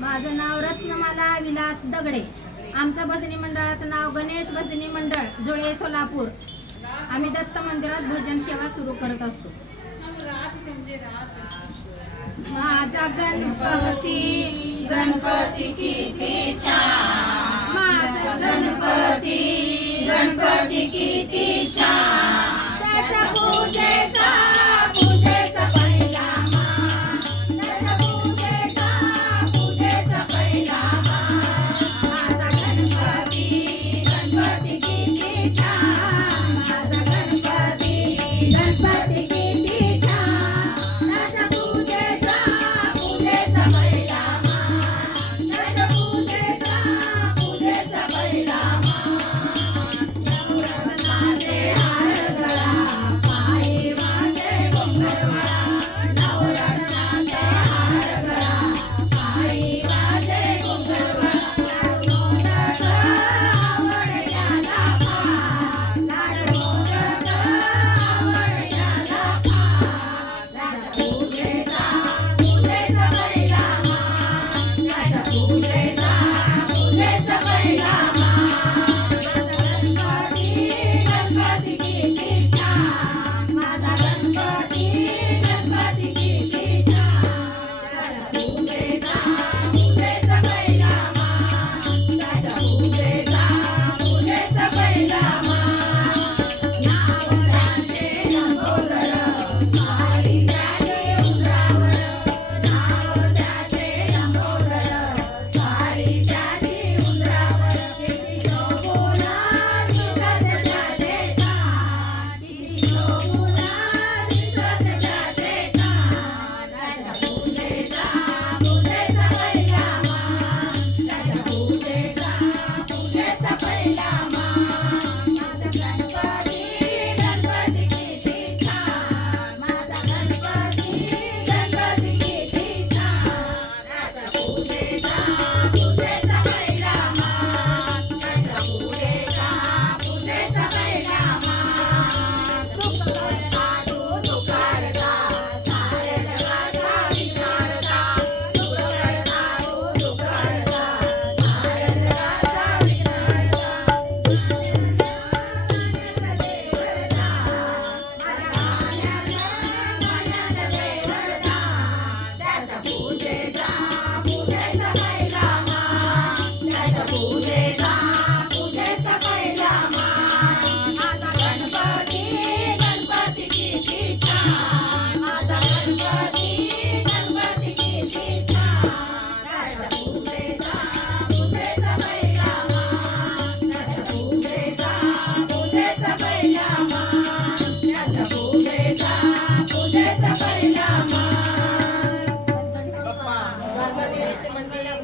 माझं नाव रत्नमाला विलास दगडे. आमचं भजनी मंडळाचं नाव गणेश भजनी मंडळ जुळे सोलापूर. आम्ही दत्त मंदिरात भजन सेवा सुरू करत असतो. माझा गणपती गणपती किती छान, माझा गणपती गणपती किती छान. त्याच्या पूजेचा पहिला मान, त्याच्या पूजेचा पहिला मान. माझा गणपती गणपती किती छान, माझा गणपती गणपती किती छान. त्याच्या पूजेचा पहिला मान, त्याच्या पूजेचा पहिला मान. नवरत्नाचे हार गळा, पायी वाटे घुंगरवळा. नवरत्नाचे हार गळा, पायी वाटे घुंगरवळा. मोदक आवडल्याला फार, लाड मोदक आवडल्याला फार. त्याच्या पूजेचा पहिला मान, त्याच्या पूजेचा पहिला मान. गणपती किती छान, माझा गणपती गणपती किती छान. त्याच्या पूजेचा पहिला मान, त्याच्या पूजेचा पहिला मान. नाव त्याचे लंबोदर, सारी त्याचे उंबरावर. नाव त्याचे लंबोदर, सारी त्याची उंबरावर. किती शोभूना दिसत त्याचे कान, किती शोभूना दिसत त्याचे कान. त्याच्या पूजेचा पहिला मान, त्याच्या पूजेचा पहिला मान. माझा गणपती किती छान, माझा गणपती किती छान. त्याच्या पूजेचा पहिला मान, त्याच्या पूजेचा पहिला मान. सुख करता तू तुकारता, साऱ्या जगाचा विचारता. सुख करता तू तुकारता, साऱ्या जगाचा विचारता. त्याच्या पूजेचा पहिला मान, त्याच्या पूजेचा पहिला मान. माझा गणपती किती छान, माझा गणपती किती छान. त्याच्या पूजेचा पहिला मान, त्याच्या पूजेचा पहिला मान. त्याच्या पूजेचा पहिला मान. गणपती मंदिरात